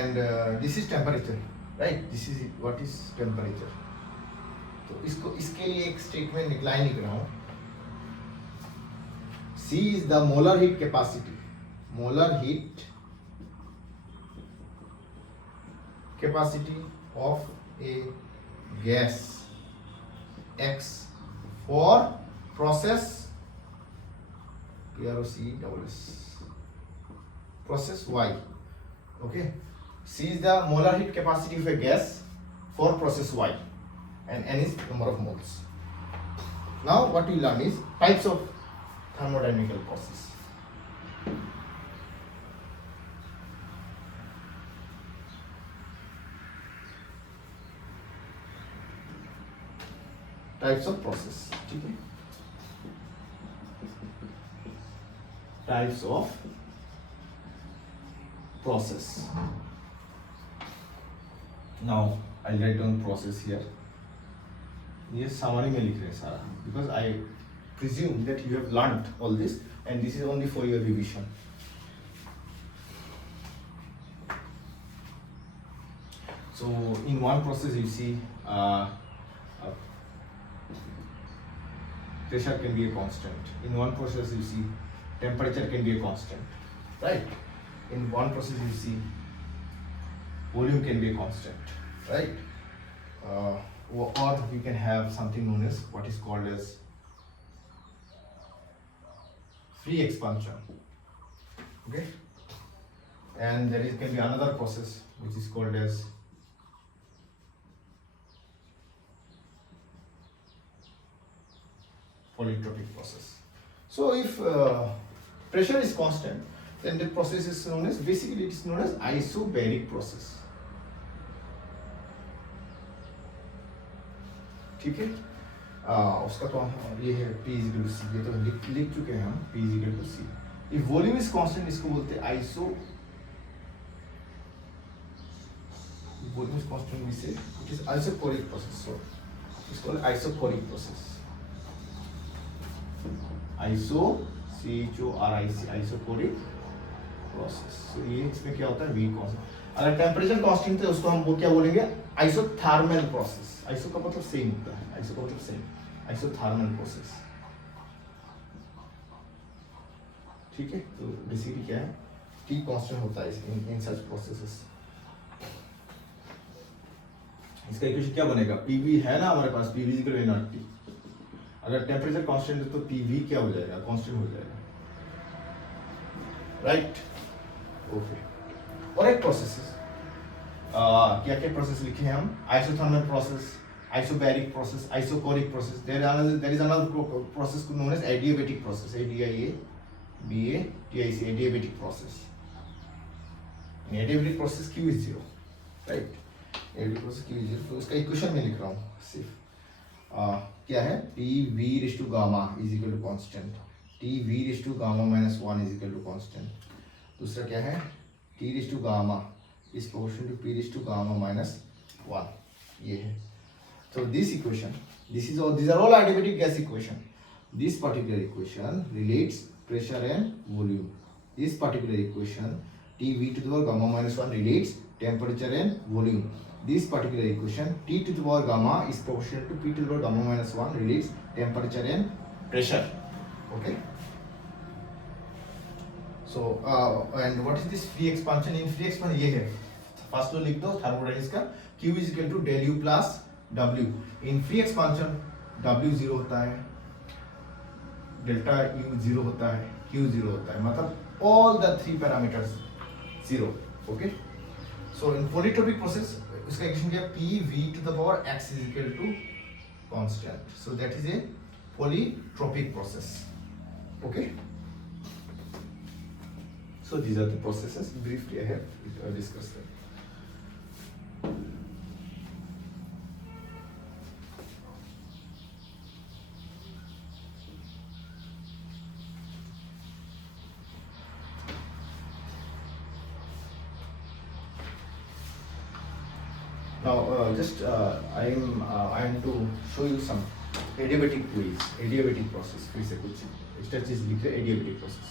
and this is temperature, right? This is what is temperature. तो इसके लिए एक स्टेटमेंट लिख रहा हूँ. C is the molar heat capacity. Molar heat capacity of a gas X for process PROCESS process Y. Okay, C is the molar heat capacity of a gas for process Y, and N is number of moles. Now what we learn is types of thermodynamical process. Types of process. ठीक है, types of process. Now I'll write down process here. ये summary में लिख रहे हैं सारा, because I presume that you have learnt all this and this is only for your revision. So in one process you see pressure can be a constant. In one process you see temperature can be a constant, right? In one process you see volume can be a constant, right? Or you can have something known as what is called as free expansion, okay? And there can be another process which is called as polytropic process. So if pressure is constant, then the process is known as, basically it is known as isobaric process. ठीक है, उसका तो ये है P is equal to C, ये तो लिख चुके हैं हम, P is equal to C. If volume is constant, इसको बोलते हैं volume is constant, we say it is isochoric process. So it's called isochoric process. isochoric process. So ये इसमें क्या होता है, V constant. अगर टेम्परेचर कांस्टेंट है उसको हम वो क्या बोलेंगे, आइसोथर्मल प्रोसेस. आइसो का मतलब सेम होता है, आइसो का मतलब सेम, आइसोथर्मल प्रोसेस. ठीक है, तो बेसिकली क्या है, T कांस्टेंट होता है इन सच प्रोसेसेस. इसका इक्वेशन क्या बनेगा, PV है ना हमारे पास, PV इक्वल टू nRT. अगर टेम्परेचर कांस्टेंट है तो PV क्या हो जाएगा, कांस्टेंट हो जाएगा, राइट? ओके. और एक प्रोसेस क्या क्या प्रोसेस लिखे हैं हम, isothermal process, isobaric process, isochoric process. There is another process known as adiabatic process, ADIABATIC, adiabatic process. Adiabatic process Q is 0, right? Adiabatic process Q is 0. तो इसका इक्वेशन में लिख रहा हूँ सिर्फ. क्या है, TV raised to gamma is equal to constant, TV raised to gamma minus 1 is equal to constant. दूसरा क्या है, T raised to gamma is proportional to P raised to gamma minus 1. ये है. So this equation, these are all adiabatic gas equation. This particular equation relates pressure and volume. This particular equation, TV to the power gamma minus 1 relates temperature and volume. This particular equation, T to the power gamma is proportional to P to the power gamma minus 1 relates temperature and pressure. Okay. So and what is this free expansion? In free expansion ये है, first लो लिख दो thermodynamics का, Q is equal to del U plus W. In free expansion W 0 होता है, delta U 0 होता है, Q 0 होता है, मतलब all the three parameters 0. Okay. So in polytropic process इसका इक्वेशन क्या है, PV to the power x is equal to constant. So that is a polytropic process. Okay. So these are the processes. Briefly I have discussed them. Now I am to show you some adiabatic ways, adiabatic process. फिर से कुछ extra चीज लिख रहे, adiabatic process.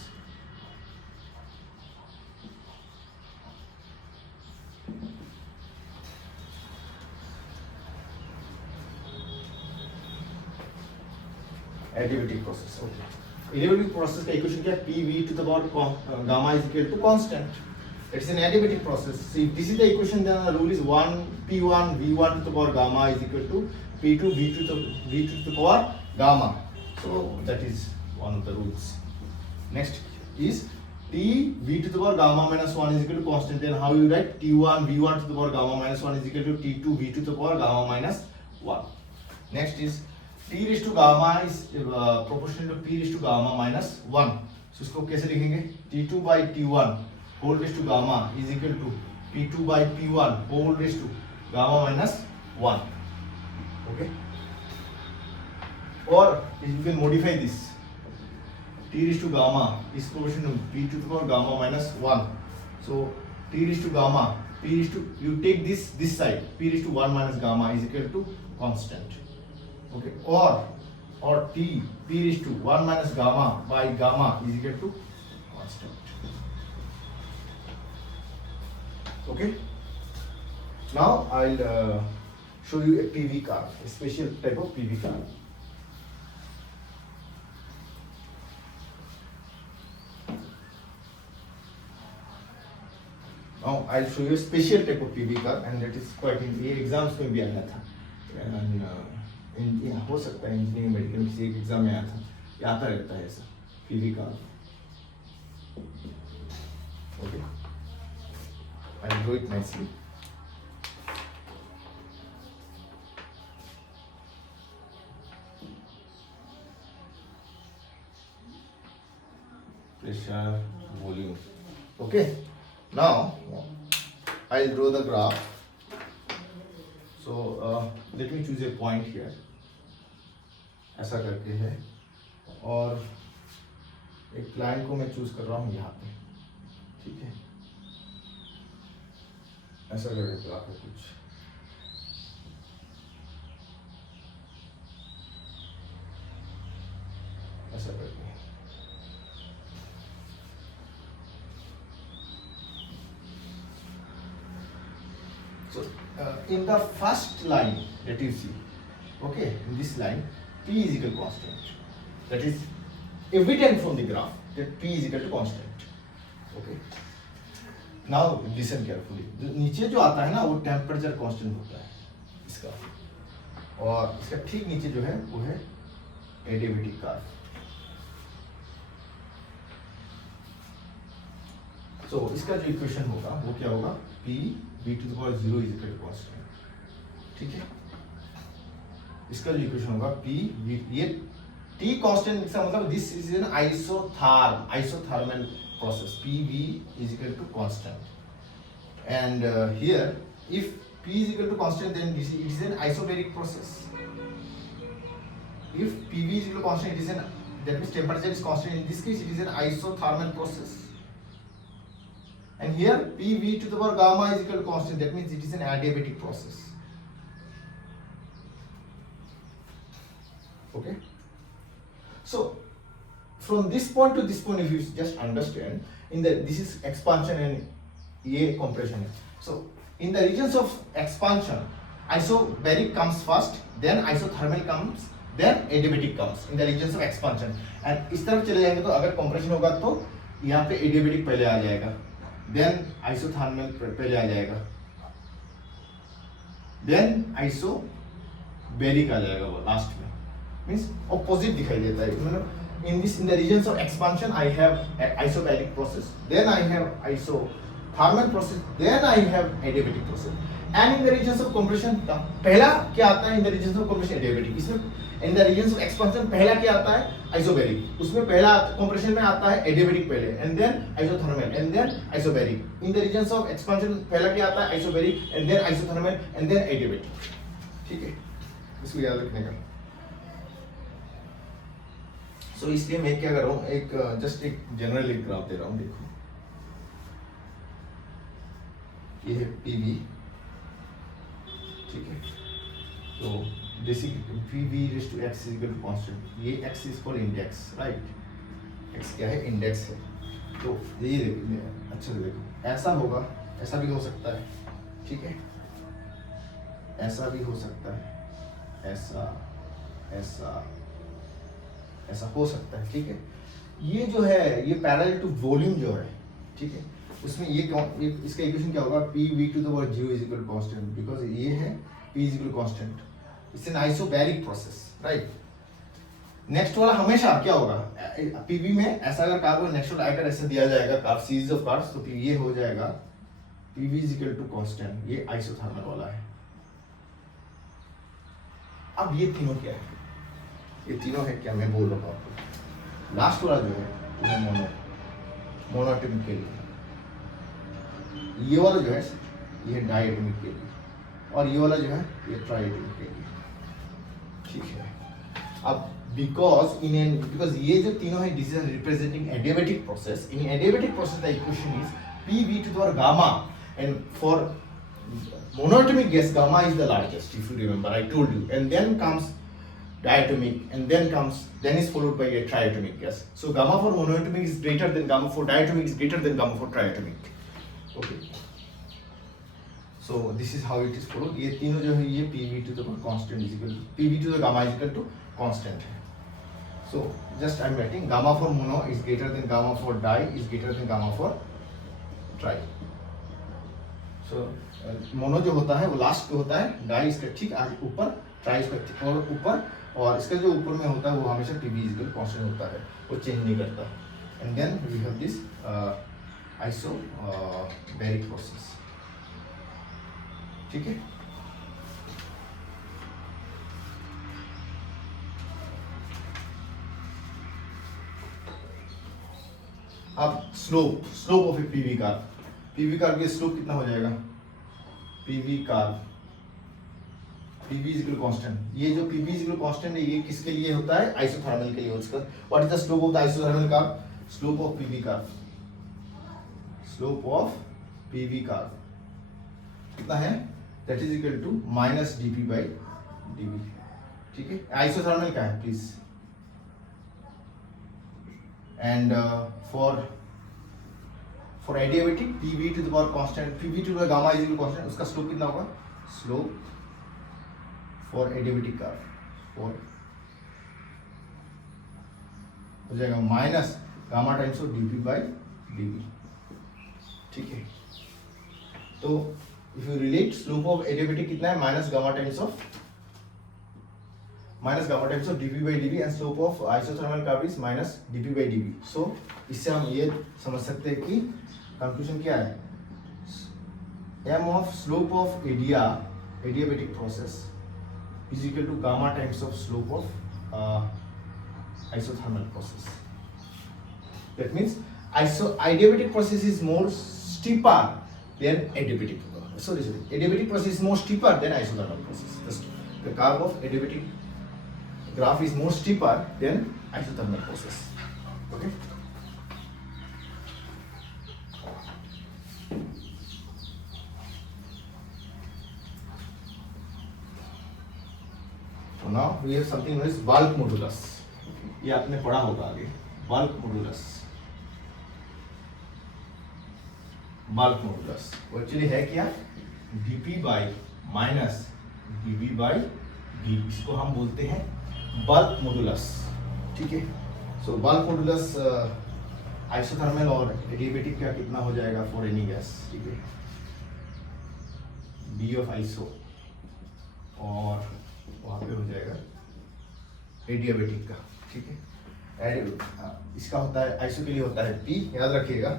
Adiabatic process. Okay. Adiabatic process का equation क्या है, PV to the power gamma is equal to constant. It's an adiabatic process. See, if this is the equation, then the rule is P1 V1 to the power gamma is equal to P2 V2 to the power gamma. So that is one of the rules. Next is T v to the power gamma minus 1 is equal to constant. Then how you write T1 v1 to the power gamma minus 1 is equal to T2 v to the power gamma minus 1. Next is T raised to gamma is proportional to P raised to gamma minus 1. So इसको कैसे लिखेंगे? T2 by T1 whole raised to gamma is equal to P2 by P1 whole raised to gamma minus 1. Okay. Or you can modify this. T raised to gamma is proportional to P to the power gamma minus 1. So T raised to gamma, P raised to, you take this side, P raised to 1 minus gamma is equal to constant. Okay. Or T P raised to 1 minus gamma by gamma is equal to constant. Okay. Now I'll show you a PV curve, a special type of PV curve. Now I'll show you a special type of PV curve, and that is quite in ये exams में भी आया था, and हो सकता है engineering medical किसी एक एग्जाम में आया था, ये आता रहता है ऐसा PV curve. Okay, I'll do it nicely. Pressure, volume. Okay. Now I'll draw the graph. So let me choose a point here. ऐसा करके है, और एक लाइन को मैं चूज कर रहा हूँ यहाँ पे. ठीक है, ऐसा करके ग्राफ है कुछ. ऐसा करके. So in the first line that you see, okay, in this line P is equal to constant. That is evident from the graph that P is equal to constant. Okay. Now listen carefully. नीचे जो आता है ना वो temperature constant होता है इसका, और इसका ठीक नीचे जो है वो है एडियाबेटिक कर्व. So इसका जो इक्वेशन होगा वो क्या होगा? P v to the power 0 is equal to constant. ठीक है, इसका जो इक्वेशन होगा P v, ये T कांस्टेंट इसका मतलब this is an isothermal process. PV is equal to constant, and here if P is equal to constant, then it is an isobaric process. If PV is equal to constant, it is an, that means temperature is constant. In this case, it is an isothermal process. And here PV to the power gamma is equal to constant. That means it is an adiabatic process. Okay. So from this point to this point, if you just understand, in the this is expansion and A compression. So in the regions of expansion, isobaric comes first, then isothermal comes, then adiabatic comes in the regions of expansion. And इस तरफ चले जाएंगे तो अगर compression होगा तो यहाँ पे adiabatic पहले आ जाएगा, then isothermal पहले आ जाएगा, then isobaric आ जाएगा वो लास्ट में. Means opposite दिखाई देता है. मतलब in the regions of expansion I have isobaric process, then I have isothermal process, then I have adiabatic process. And in the regions of compression पहला क्या आता है? In the regions of compression adiabatic. इसमें in the regions of expansion पहला क्या आता है? isobaric. उसमें पहला compression में आता है adiabatic पहले, and then isothermal, and then isobaric. In the regions of expansion पहला क्या आता है? isobaric, and then isothermal, and then adiabatic. ठीक है, इसको याद रखने का. So इसलिए मैं क्या कर रहा हूँ, एक जस्ट एक जनरल एक ग्राफ दे रहा हूँ. देखो ये है PV. ठीक है, तो basic PV raise to x is equal to constant. ये x is called index, right? x क्या है? इंडेक्स है. तो ये देखो अच्छे से देखो, ऐसा होगा, ऐसा भी हो सकता है. ठीक है, ऐसा भी हो सकता है, ऐसा ऐसा ऐसा हो सकता है. ठीक है, ये जो है ये पैरेलल टू वॉल्यूम जो है, ठीक है, उसमें ये इसका इक्वेशन क्या होगा? P v to the power 0 is equal to constant, because ये है P is equal to constant. It's an isobaric process, right? Next वाला हमेशा क्या होगा, पीवी में ऐसा अगर कार्बन नेक्स्ट वाला अगर ऐसे दिया जाएगा कार्ब सीरीज ऑफ कार्ब्स, तो ये हो जाएगा PV is equal to constant, ये आइसोथर्मल वाला है। अब ये तीनों क्या है, ये तीनों है क्या, मैं बोल रहा हूँ आपको। लास्ट वाला जो है वो मोनोएटॉमिक के लिए, ये वाला जो है ये डायएटॉमिक के लिए, और ये वाला जो है ये ट्राइएटॉमिक के लिए, ठीक है। अब बिकॉज ये जो तीनों है this is representing adiabatic process, in adiabatic process the equation is PV to the power gamma, and for monoatomic gas gamma is the largest, if you remember I told you, and then comes diatomic, and then is followed by a triatomic gas. So gamma for monoatomic is greater than gamma for diatomic is greater than gamma for triatomic. Okay, so this is how it is followed. ये तीनों जो है ये PV to the constant is equal to PV to the gamma is equal to constant है। So just I am writing gamma for mono is greater than gamma for di is greater than gamma for tri. So mono जो होता है वो last पे होता है, die इसका ठीक आगे ऊपर, ट्राई इसका ठीक और ऊपर, और इसका जो ऊपर में होता है वो हमेशा PV इज इक्वल कांस्टेंट होता है, वो चेंज नहीं करता। And then we have this isobaric process, ठीक है। अब slope of a PV curve के स्लोप कितना हो जाएगा, पीवी इज इक्वल कांस्टेंट, ये जो पीवी इज इक्वल कांस्टेंट है ये किसके लिए होता है, आइसोथर्मल के लिए। उसका what is the slope of the isothermal curve, slope of PV curve कितना है, that is equal to minus dp/dv, ठीक है। आइसोथर्मल का है please, and for adiabatic PV to the power constant, PV to the gamma is equal constant, उसका slope कितना होगा, slope for adiabatic carb हो जाएगा minus gamma times of dp/dv, ठीक है। तो if you relate slope of adiabatic कितना है, minus gamma times of dp/dv, and slope of isothermal curve is minus dp/dv. So इससे हम ये समझ सकते हैं कि कंक्लूजन क्या है, m of slope of adiabatic process is equal to gamma times of slope of isothermal process. That means adiabatic process is more steeper than adiabatic. Adiabatic process is more steeper than isothermal process. The curve of adiabatic graph is more steeper than isothermal process. Okay. So now we have something known as bulk modulus. ये आपने पढ़ा होगा आगे, bulk modulus वो actually है क्या, dp/-dv/d, इसको हम बोलते हैं बल्क मॉडुलस, ठीक है। सो बल्क मॉडुलस आइसोथर्मल और एडियाबेटिक का कितना हो जाएगा फॉर एनी गैस, ठीक है, B ऑफ आइसो, और वहाँ पे हो जाएगा एडियाबेटिक का, ठीक है। इसका होता है आइसो के लिए होता है P, याद रखिएगा,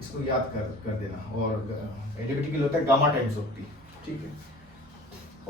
इसको याद कर देना, और एडियाबेटिक के लिए होता है गामा टाइम्स ऑफ P, ठीक है।